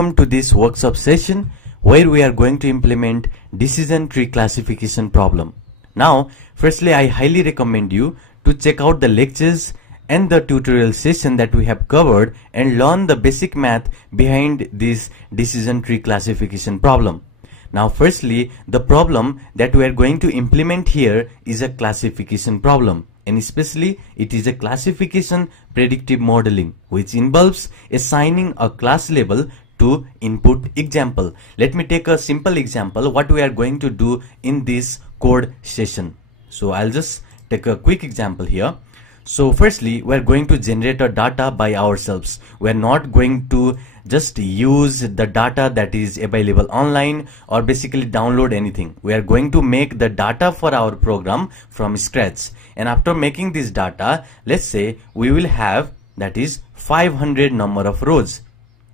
Welcome to this workshop session where we are going to implement decision tree classification problem. Now, firstly, I highly recommend you to check out the lectures and the tutorial session that we have covered and learn the basic math behind this decision tree classification problem. Now, firstly, the problem that we are going to implement here is a classification problem. And especially it is a classification predictive modeling which involves assigning a class label to input example. Let me take a simple example what we are going to do in this code session. So I'll just take a quick example here. So firstly, we're going to generate a data by ourselves. We're not going to just use the data that is available online or basically download anything. We are going to make the data for our program from scratch. And after making this data, let's say we will have that is 500 number of rows.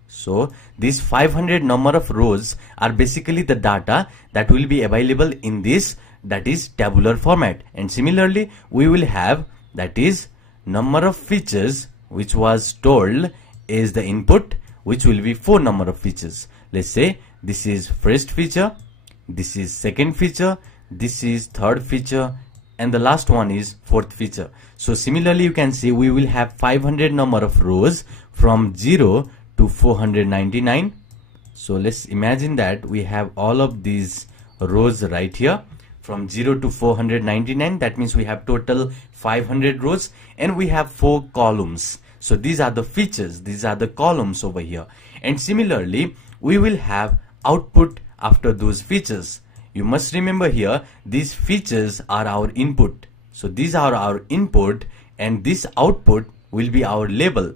So these 500 number of rows are basically the data that will be available in this that is tabular format. And similarly, we will have that is number of features which was told is the input, which will be 4 number of features. Let's say this is first feature, this is second feature, this is third feature, and the last one is fourth feature. So similarly, you can see we will have 500 number of rows from 0 to 499. So let's imagine that we have all of these rows right here from 0 to 499. That means we have total 500 rows and we have 4 columns. So these are the features, these are the columns over here. And similarly, we will have output after those features. You must remember here, these features are our input. So these are our input and this output will be our label,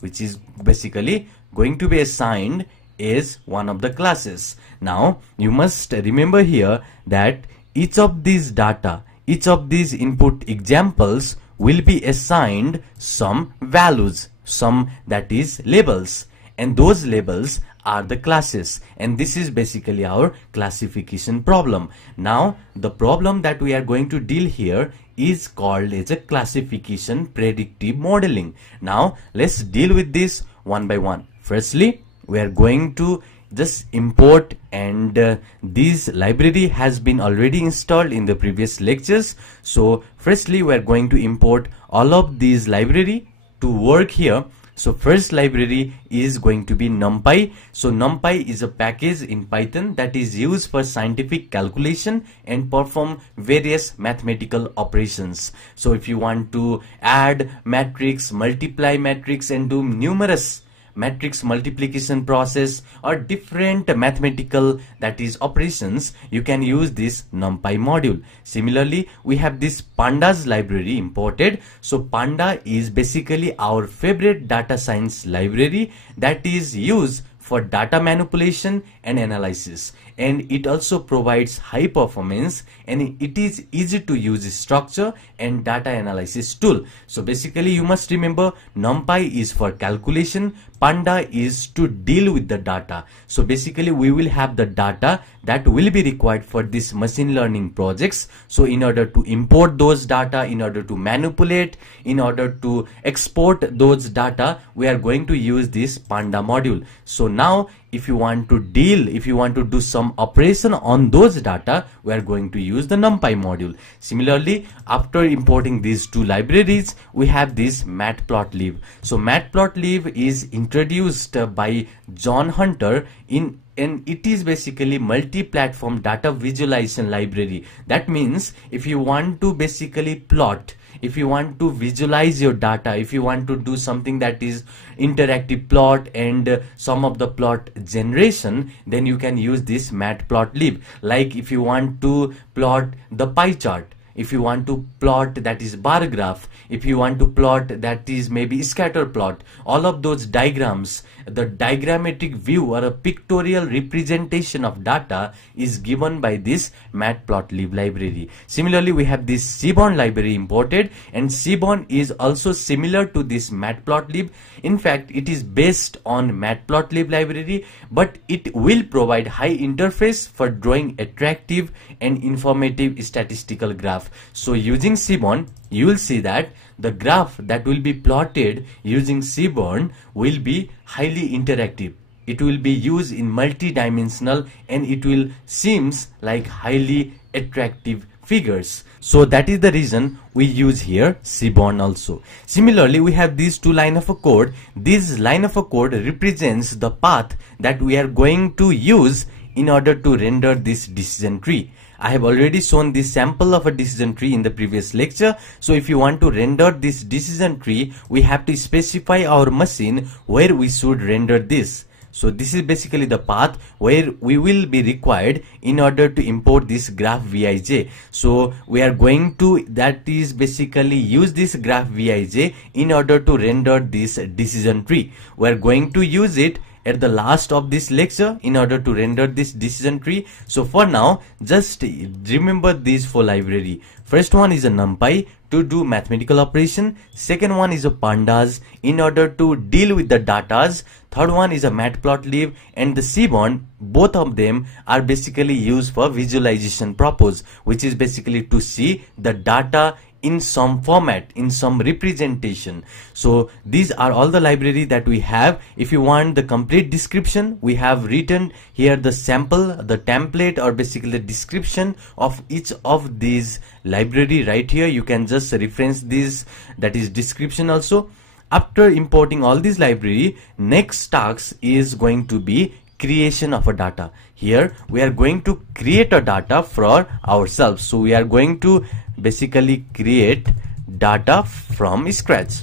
which is basically going to be assigned as one of the classes. Now, you must remember here that each of these data, each of these input examples will be assigned some values, some that is labels, and those labels are the classes, and this is basically our classification problem. Now the problem that we are going to deal here is called as a classification predictive modeling. Now let's deal with this one by one. Firstly, we are going to just import, and this library has been already installed in the previous lectures. So firstly, we are going to import all of these library to work here. So first library is going to be NumPy. So NumPy is a package in Python that is used for scientific calculation and perform various mathematical operations. So if you want to add matrix, multiply matrix, and do numerous matrix multiplication process or different mathematical that is operations, you can use this NumPy module. Similarly, we have this pandas library imported. So panda is basically our favorite data science library that is used for data manipulation and analysis, and it also provides high performance and it is easy to use structure and data analysis tool. So basically, you must remember NumPy is for calculation, panda is to deal with the data. So basically, we will have the data that will be required for this machine learning projects. So in order to import those data, in order to manipulate, in order to export those data, we are going to use this panda module. So now if you want to deal, if you want to do some operation on those data, we are going to use the NumPy module. Similarly, after importing these two libraries, we have this matplotlib. So matplotlib is introduced by John Hunter and it is basically multi-platform data visualization library. That means if you want to basically plot, if you want to visualize your data, if you want to do something that is interactive plot and some of the plot generation, then you can use this matplotlib. Like if you want to plot the pie chart, if you want to plot that is bar graph, if you want to plot that is maybe scatter plot, all of those diagrams, the diagrammatic view or a pictorial representation of data is given by this matplotlib library. Similarly, we have this seaborn library imported, and seaborn is also similar to this matplotlib. In fact, it is based on matplotlib library, but it will provide high interface for drawing attractive and informative statistical graph. So using seaborn, you will see that the graph that will be plotted using seaborn will be highly interactive. it will be used in multi-dimensional, and it will seems like highly attractive figures. So that is the reason we use here Seaborn also. Similarly, we have these two line of a code. This line of a code represents the path that we are going to use in order to render this decision tree. I have already shown this sample of a decision tree in the previous lecture. So if you want to render this decision tree, we have to specify our machine where we should render this. So this is basically the path where we will be required in order to import this graph Vij. So we are going to, that is basically use this graph Vij in order to render this decision tree. We are going to use it at the last of this lecture in order to render this decision tree. So for now, just remember these four library. First one is a NumPy to do mathematical operation. Second one is a pandas in order to deal with the datas. Third one is a matplotlib, and the Seaborn. Both of them are basically used for visualization purpose, which is basically to see the data in some format, in some representation. So these are all the library that we have. If you want the complete description, we have written here the sample, the template, or basically the description of each of these library right here. You can just reference this, that is description also. After importing all these library, next task is going to be creation of a data. Here we are going to create a data for ourselves. So we are going to basically create data from scratch.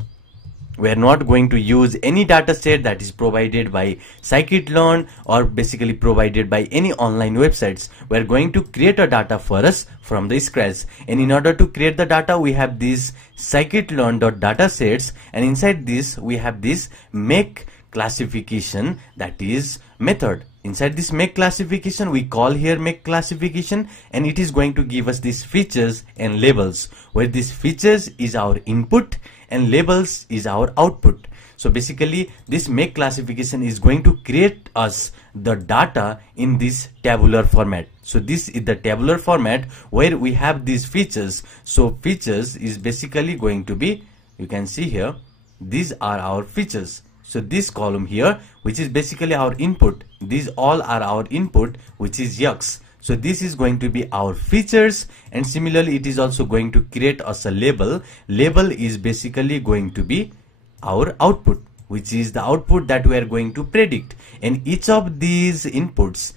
We are not going to use any data set that is provided by scikit-learn or basically provided by any online websites. We are going to create a data for us from the scratch. And in order to create the data, we have these scikit-learn.datasets, and inside this we have this make classification, that is method. Inside this make classification, we call here make classification, and it is going to give us these features and labels, where these features is our input and labels is our output. So basically this make classification is going to create us the data in this tabular format. So this is the tabular format where we have these features. So features is basically going to be, you can see here, these are our features. So this column here, which is basically our input, these all are our input, which is X. So this is going to be our features, and similarly it is also going to create us a label. Label is basically going to be our output, which is the output that we are going to predict. And each of these inputs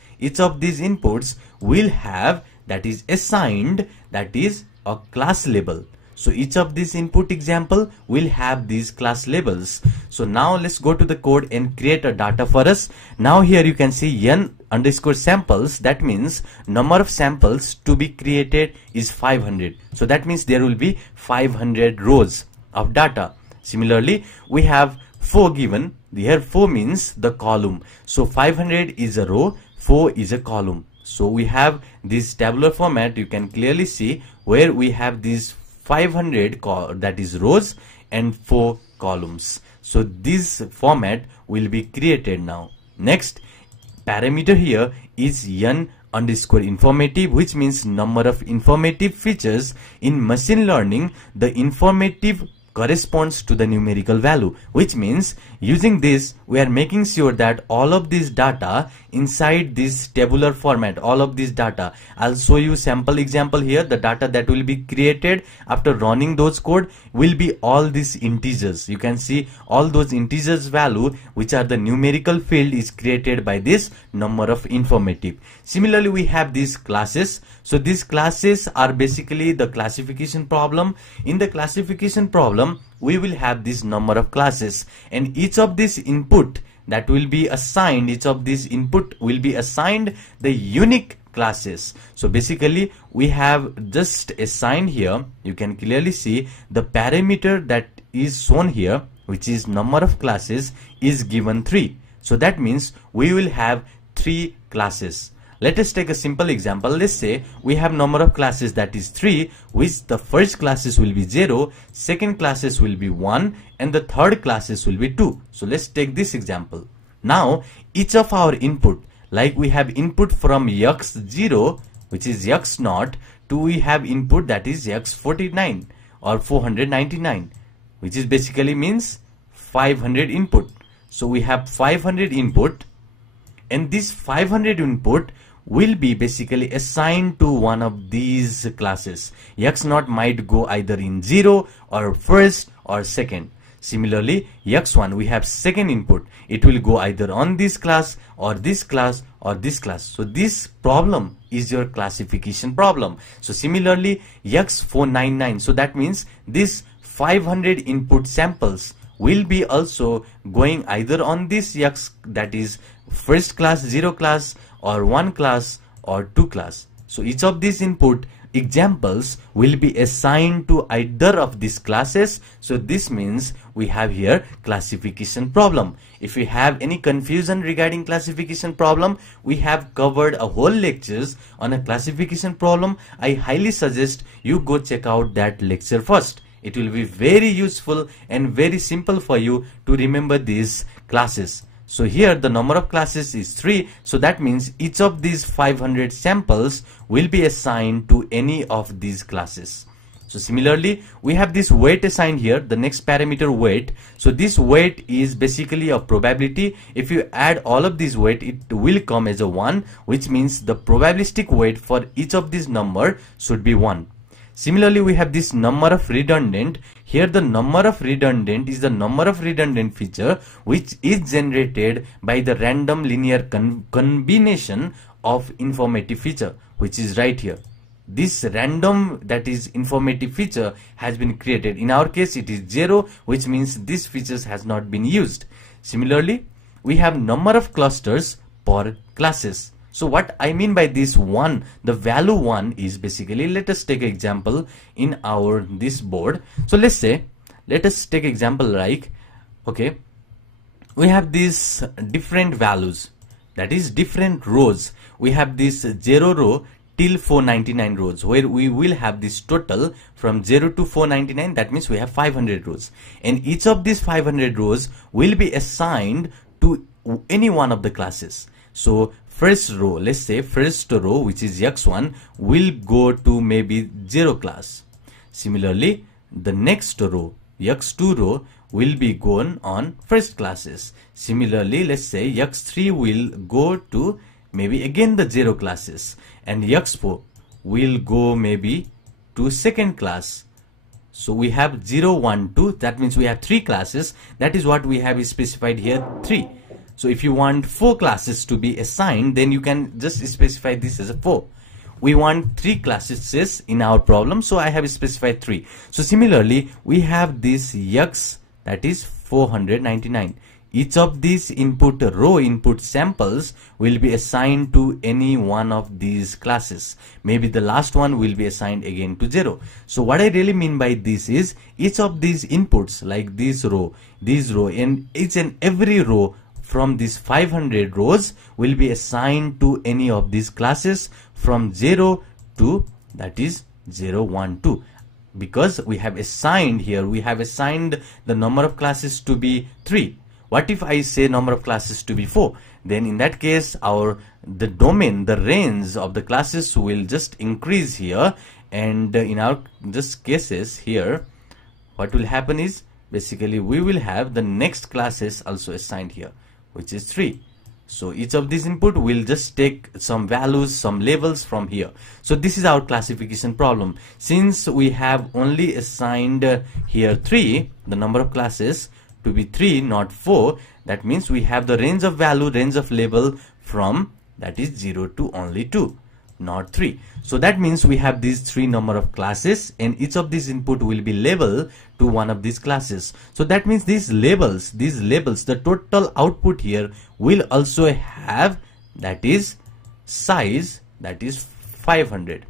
will have, that is assigned, that is a class label. So each of these input example will have these class labels. So now let's go to the code and create a data for us. Now here you can see n_samples. That means number of samples to be created is 500. So that means there will be 500 rows of data. Similarly, we have 4 given. Here 4 means the column. So 500 is a row, 4 is a column. So we have this tabular format. You can clearly see where we have these 500 that is rows and 4 columns. So this format will be created now. Next parameter here is n_informative, which means number of informative features. In machine learning, the informative corresponds to the numerical value, which means using this we are making sure that all of this data inside this tabular format, all of this data, I'll show you sample example here. The data that will be created after running those code will be all these integers. You can see all those integers value, which are the numerical field, is created by this number of informative. Similarly, we have these classes. So these classes are basically the classification problem. In the classification problem, we will have this number of classes, and each of this input that will be assigned, each of these input will be assigned the unique classes. So basically we have just assigned here, you can clearly see the parameter that is shown here, which is number of classes, is given 3. So that means we will have 3 classes. Let us take a simple example. Let's say we have number of classes that is 3, which the first classes will be 0, second classes will be 1, and the third classes will be 2. So let's take this example. Now each of our input, like we have input from x0, which is x0, to we have input that is x49 or 499, which is basically means 500 input. So we have 500 input and this 500 input will be basically assigned to one of these classes. X0 might go either in 0 or first or second. Similarly, X1, we have second input. It will go either on this class or this class or this class. So this problem is your classification problem. So similarly, X499. So that means this 500 input samples will be also going either on this X, that is first class, 0 class, or 1 class or 2 class. So each of these input examples will be assigned to either of these classes. So this means we have here classification problem. If you have any confusion regarding classification problem, we have covered a whole lectures on a classification problem. I highly suggest you go check out that lecture first. It will be very useful and very simple for you to remember these classes. So here the number of classes is 3. So that means each of these 500 samples will be assigned to any of these classes. So similarly, we have this weight assigned here, the next parameter weight. So this weight is basically a probability. If you add all of these weight, it will come as a 1, which means the probabilistic weight for each of these number should be 1. Similarly, we have this number of redundant. Here the number of redundant is the number of redundant feature which is generated by the random linear combination of informative feature, which is right here. This random, that is informative feature, has been created. In our case it is 0, which means this features has not been used. Similarly, we have number of clusters per classes. So what I mean by this 1, the value 1 is basically, let us take example in our this board. So let's say, let us take example like, okay, we have these different values, that is different rows. We have this 0 row till 499 rows, where we will have this total from 0 to 499. That means we have 500 rows, and each of these 500 rows will be assigned to any one of the classes. So first row, let's say first row, which is X1, will go to maybe 0 class. Similarly, the next row, X2 row, will be gone on first classes. Similarly, let's say X3 will go to maybe again the 0 classes, and X4 will go maybe to second class. So we have 0, 1, 2. That means we have 3 classes. That is what we have specified here, 3. So if you want 4 classes to be assigned, then you can just specify this as a 4. We want 3 classes in our problem, so I have specified 3. So similarly, we have this X, that is 499. Each of these input row input samples will be assigned to any one of these classes. Maybe the last one will be assigned again to 0. So what I really mean by this is, each of these inputs, like this row, and each and every row from these 500 rows will be assigned to any of these classes from 0 to, that is 0, 1, 2. Because we have assigned here, we have assigned the number of classes to be 3. What if I say number of classes to be 4? Then in that case, the domain, the range of the classes will just increase here, and in our just cases here, what will happen is basically we will have the next classes also assigned here, which is 3. So each of these input will just take some values, some labels from here. So this is our classification problem. Since we have only assigned here 3, the number of classes to be 3, not 4, that means we have the range of value, range of label from, that is 0 to only 2, not 3. So that means we have these 3 number of classes, and each of these input will be labeled to one of these classes. So that means these labels, the total output here will also have, that is size, that is 500.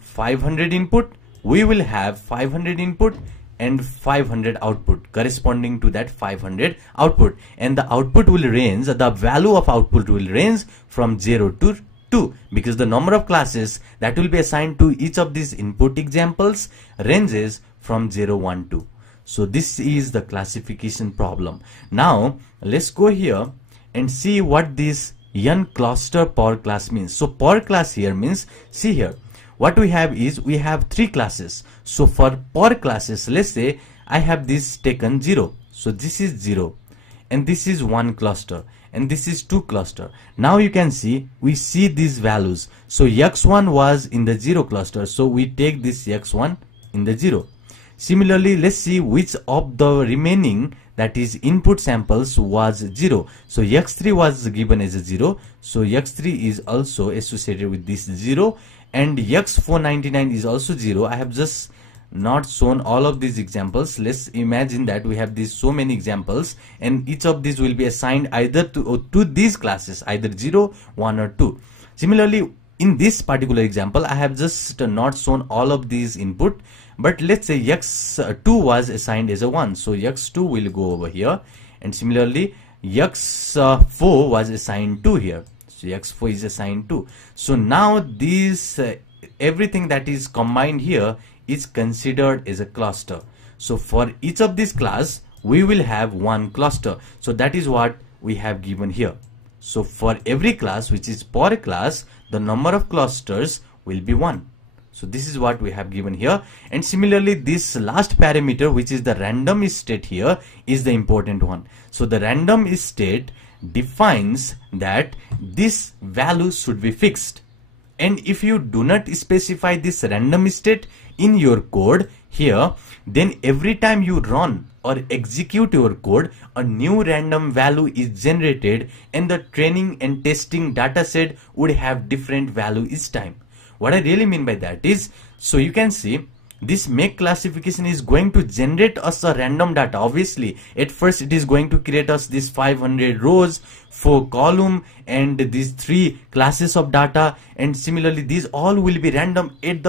500 input, we will have 500 input and 500 output corresponding to that 500 output, and the output will range, the value of output will range from 0 to 2, because the number of classes that will be assigned to each of these input examples ranges from 0, 1, 2. So this is the classification problem. Now let's go here and see what this n cluster per class means. So per class here means, see here, what we have is, we have 3 classes. So for per classes, let's say I have this taken 0. So this is 0, and this is 1 cluster, and this is 2 cluster. Now you can see, we see these values. So x1 was in the 0 cluster, so we take this x1 in the 0. Similarly, let's see which of the remaining, that is input samples, was 0. So x3 was given as a 0, so x3 is also associated with this 0, and x499 is also 0. I have just not shown all of these examples. Let's imagine that we have these so many examples, and each of these will be assigned either to these classes, either 0, 1 or 2. Similarly, in this particular example, I have just not shown all of these input, but let's say x2 was assigned as a 1, so x2 will go over here, and similarly x4 was assigned 2 here, so x4 is assigned 2. So now these everything that is combined here is considered as a cluster. So for each of this class we will have one cluster, so that is what we have given here. So for every class, which is per class, the number of clusters will be 1. So this is what we have given here. And similarly, this last parameter, which is the random state here, is the important one. So the random state defines that this value should be fixed, and if you do not specify this random state in your code here, then every time you run or execute your code, a new random value is generated, and the training and testing data set would have different value each time. What I really mean by that is, so you can see this make classification is going to generate us a random data. Obviously, at first it is going to create us this 500 rows, 4 column, and these 3 classes of data, and similarly these all will be random at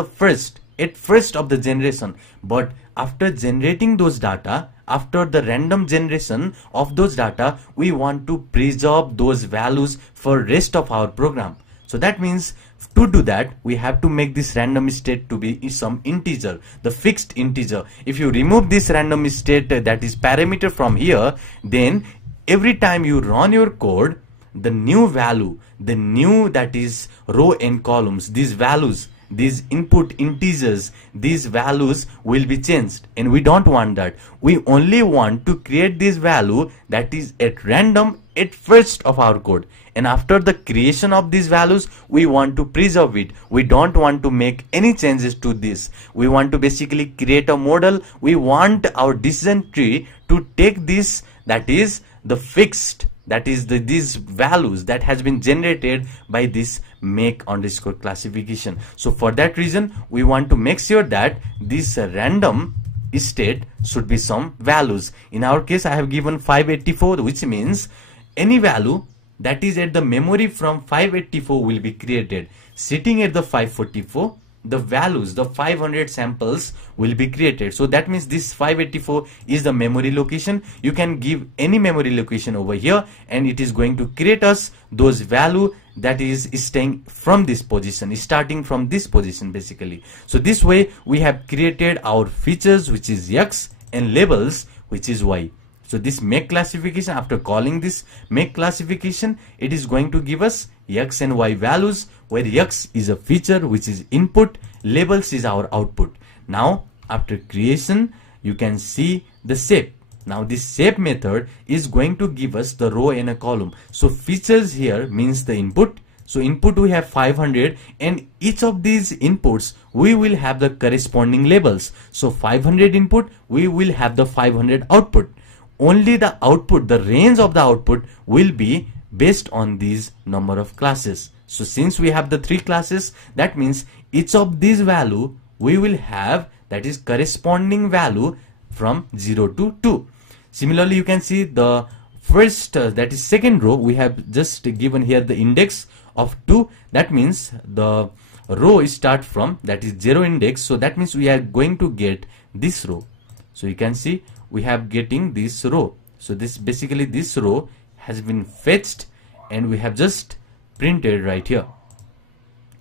first of the generation. But after generating those data, after the random generation of those data, we want to preserve those values for rest of our program. So that means to do that, we have to make this random state to be some integer, the fixed integer. If you remove this random state, that is parameter, from here, then every time you run your code, the new value, the new, that is row and columns, these values, these input integers, these values will be changed, and we don't want that. We only want to create this value that is at random at first of our code, and after the creation of these values, we want to preserve it. We don't want to make any changes to this. We want to basically create a model. We want our decision tree to take this, that is the fixed, that is these values that has been generated by this make underscore classification. So for that reason, we want to make sure that this random state should be some values. In our case, I have given 584, which means any value that is at the memory from 584 will be created. Sitting at the 544, the values, the 500 samples will be created. So that means this 584 is the memory location. You can give any memory location over here, and it is going to create us those value that is staying from this position, starting from this position basically. So this way we have created our features, which is X, and labels, which is Y. So this make classification, after calling this make classification, it is going to give us X and Y values, where X is a feature, which is input, labels is our output. Now after creation, you can see the shape. Now this shape method is going to give us the row and a column. So features here means the input. So input we have 500, and each of these inputs we will have the corresponding labels. So 500 input, we will have the 500 output. Only the output, the range of the output will be based on these number of classes. So since we have the 3 classes, that means each of these value we will have, that is corresponding value from 0 to 2. Similarly, you can see the first, that is second row, we have just given here the index of 2. That means the row start from, that is 0 index. So that means we are going to get this row. So you can see we have getting this row. So this basically, this row has been fetched, and we have just printed right here.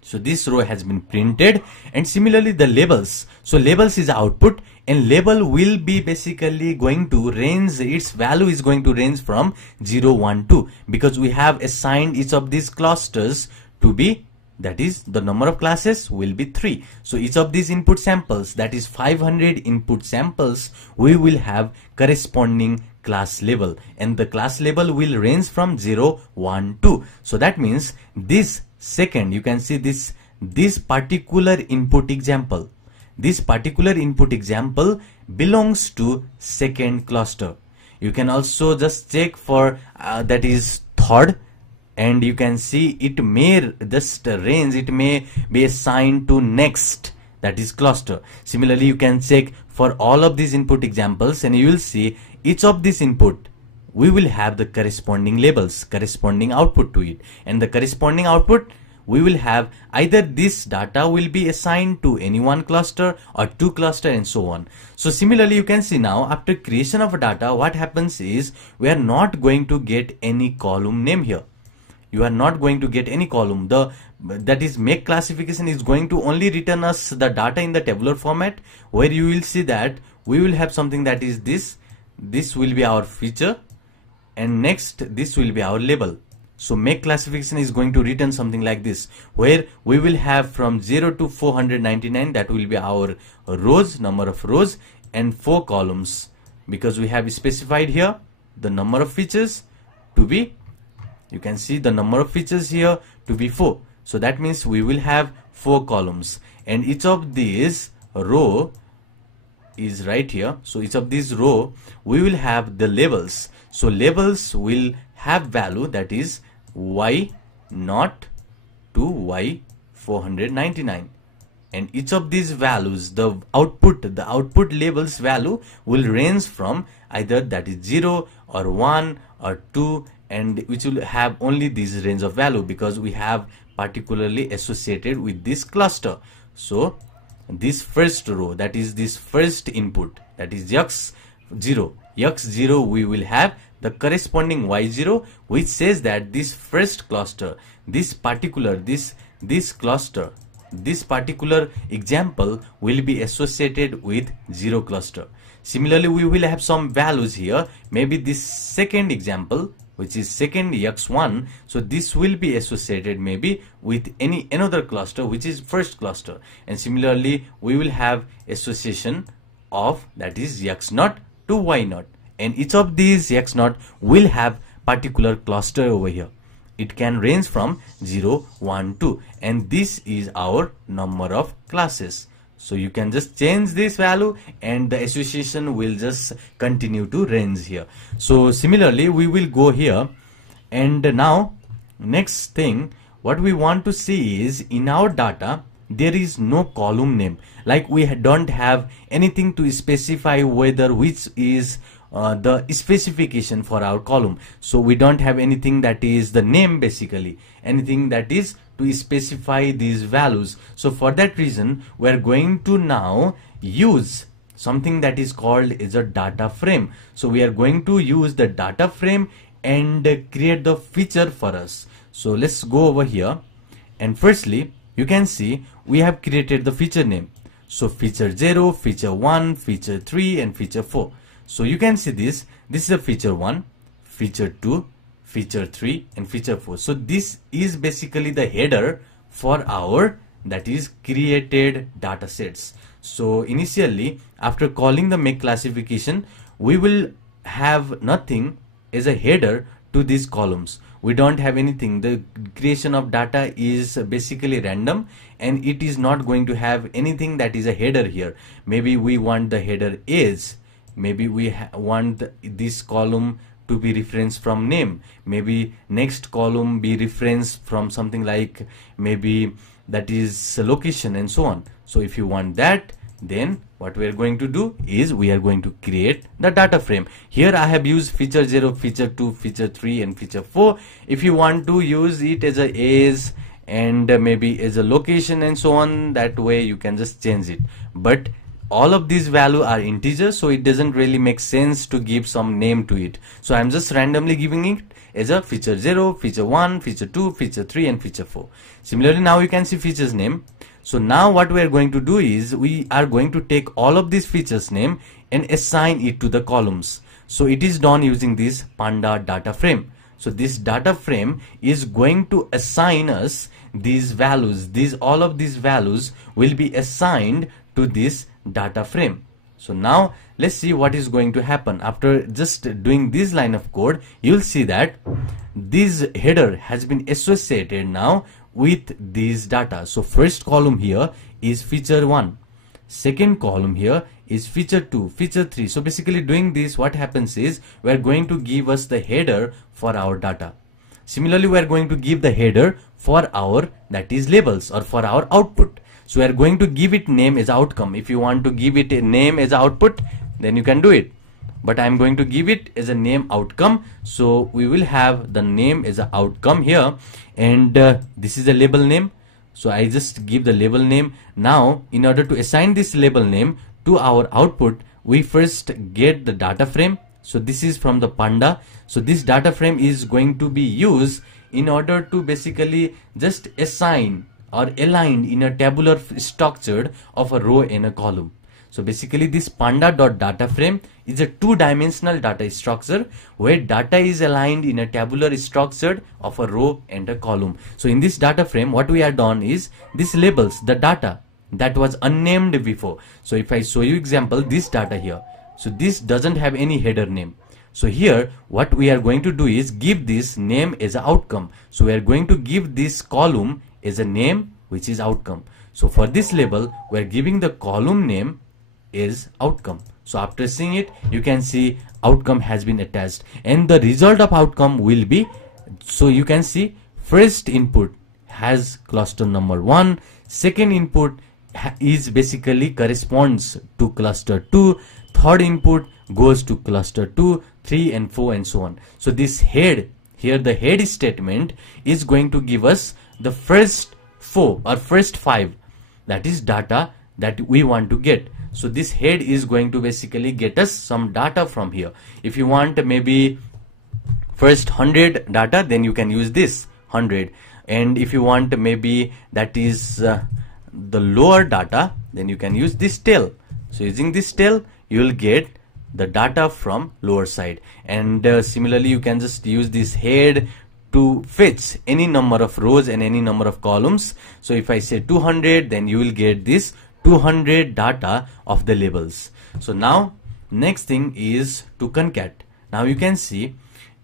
So this row has been printed. And similarly the labels, so labels is output, and label will be basically going to range, its value is going to range from 0, 1, 2, because we have assigned each of these clusters to be that is the number of classes will be 3. So each of these input samples, that is 500 input samples, we will have corresponding class label, and the class label will range from 0, 1, 2. So that means this second, you can see this particular input example. This particular input example belongs to second cluster. You can also just check for that is third, and you can see it may just range, it may be assigned to next, that is cluster. Similarly, you can check for all of these input examples, and you will see each of this input we will have the corresponding labels, corresponding output to it, and the corresponding output we will have either this data will be assigned to any one cluster or two cluster and so on. So similarly, you can see now after creation of data, what happens is we are not going to get any column name here. You are not going to get any column. That is make classification is going to only return us the data in the tabular format, where you will see that we will have something that is this will be our feature, and next this will be our label. So make classification is going to return something like this, where we will have from 0 to 499, that will be our rows, number of rows, and 4 columns, because we have specified here the number of features to be, you can see the number of features here to be 4. So that means we will have 4 columns, and each of these row is right here. So each of these row we will have the labels. So labels will have value, that is y0 to y499, and each of these values, the output labels value will range from either that is 0 or 1 or 2, and which will have only this range of value because we have particularly associated with this cluster. So this first row, that is this first input, that is x0, we will have the corresponding y0, which says that this first cluster, this particular cluster, this particular example will be associated with 0 cluster. Similarly, we will have some values here, maybe this second example, which is second x1, so this will be associated maybe with another cluster which is first cluster, and similarly we will have association of that is x0 to y0, and each of these x0 will have particular cluster over here. It can range from 0, 1, 2, and this is our number of classes. So you can just change this value and the association will just continue to range here. So similarly we will go here, and now next thing what we want to see is in our data there is no column name, like we don't have anything to specify whether which is the specification for our column. So we don't have anything that is the name, basically anything that is to specify these values. So for that reason we are going to now use something that is called as a data frame. So we are going to use the data frame and create the feature for us. So let's go over here, and firstly you can see we have created the feature name. So feature 0, feature 1, feature 3 and feature 4. So you can see this is a feature 1, feature 2, feature 3 and feature 4. So this is basically the header for our that is created data sets. So initially after calling the make classification, we will have nothing as a header to these columns. We don't have anything. The creation of data is basically random and it is not going to have anything that is a header here. Maybe we want the header is, maybe we want this column to be referenced from name, maybe next column be referenced from something like maybe that is location and so on. So if you want that, then what we are going to do is we are going to create the data frame. Here I have used feature 0, feature 2, feature 3 and feature 4. If you want to use it as a age and maybe as a location and so on, that way you can just change it. But all of these values are integers, so it doesn't really make sense to give some name to it. So I'm just randomly giving it as a feature 0, feature 1, feature 2, feature 3 and feature 4. Similarly, now you can see features name. So now what we are going to do is we are going to take all of these features name and assign it to the columns. So it is done using this panda data frame. So this data frame is going to assign us these values, all of these values will be assigned to this data frame. So now let's see what is going to happen. After just doing this line of code, you'll see that this header has been associated now with this data. So first column here is feature 1, second column here is feature 2, feature 3. So basically doing this, what happens is we are going to give us the header for our data. Similarly, we are going to give the header for our, that is, labels, or for our output. So we are going to give it name as outcome. If you want to give it a name as output, then you can do it. But I am going to give it as a name outcome. So we will have the name as an outcome here, and this is a label name. So I just give the label name. Now in order to assign this label name to our output, we first get the data frame. So this is from the Panda. So this data frame is going to be used in order to basically just assign or align in a tabular structure of a row and a column. So basically this panda.data frame is a two-dimensional data structure where data is aligned in a tabular structure of a row and a column. So in this data frame, what we have done is this labels the data that was unnamed before. So if I show you example, this data here, so this doesn't have any header name. So here what we are going to do is give this name as an outcome. So we are going to give this column as a name, which is outcome. So for this label, we are giving the column name is outcome. So after seeing it, you can see outcome has been attached, and the result of outcome will be, so you can see first input has cluster number 1, second input is basically corresponds to cluster 2, third input goes to cluster 2, 3 and 4 and so on. So this head here, the head statement is going to give us the first 4 or first 5, that is data that we want to get. So this head is going to basically get us some data from here. If you want maybe first 100 data, then you can use this 100, and if you want maybe that is the lower data, then you can use this tail. So using this tail, you will get the data from lower side, and similarly you can just use this head to fetch any number of rows and any number of columns. So if I say 200, then you will get this 200 data of the labels. So now next thing is to concat. Now you can see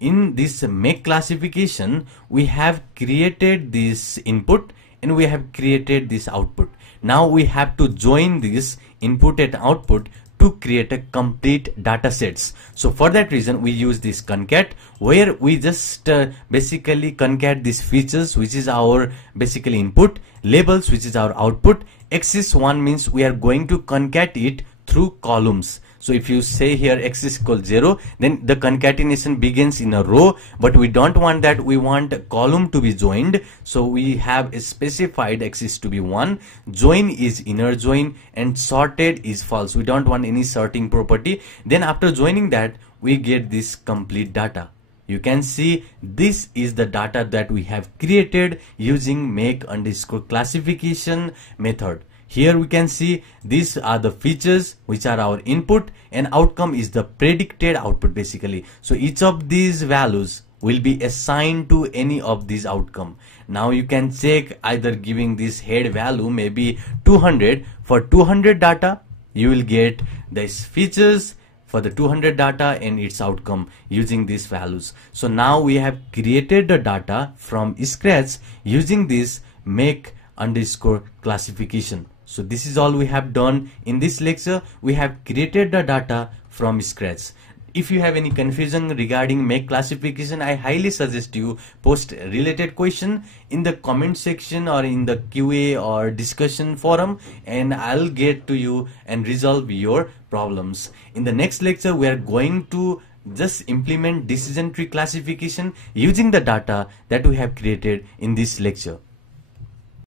in this make classification, we have created this input and we have created this output. Now we have to join this input and output to create a complete data sets. So for that reason, we use this concat, where we just basically concat these features, which is our basically input, labels, which is our output. Axis 1 means we are going to concat it through columns. So if you say here x is equal 0, then the concatenation begins in a row, but we don't want that. We want a column to be joined. So we have a specified axis to be 1, join is inner join, and sorted is false. We don't want any sorting property. Then after joining that, we get this complete data. You can see this is the data that we have created using make underscore classification method. Here we can see these are the features which are our input, and outcome is the predicted output basically. So each of these values will be assigned to any of these outcome. Now you can check either giving this head value maybe 200. For 200 data, you will get these features for the 200 data and its outcome using these values. So now we have created the data from scratch using this make underscore classification. So this is all we have done in this lecture. We have created the data from scratch. If you have any confusion regarding make classification, I highly suggest you post related question in the comment section or in the QA or discussion forum, and I'll get to you and resolve your problems. In the next lecture, we are going to just implement decision tree classification using the data that we have created in this lecture.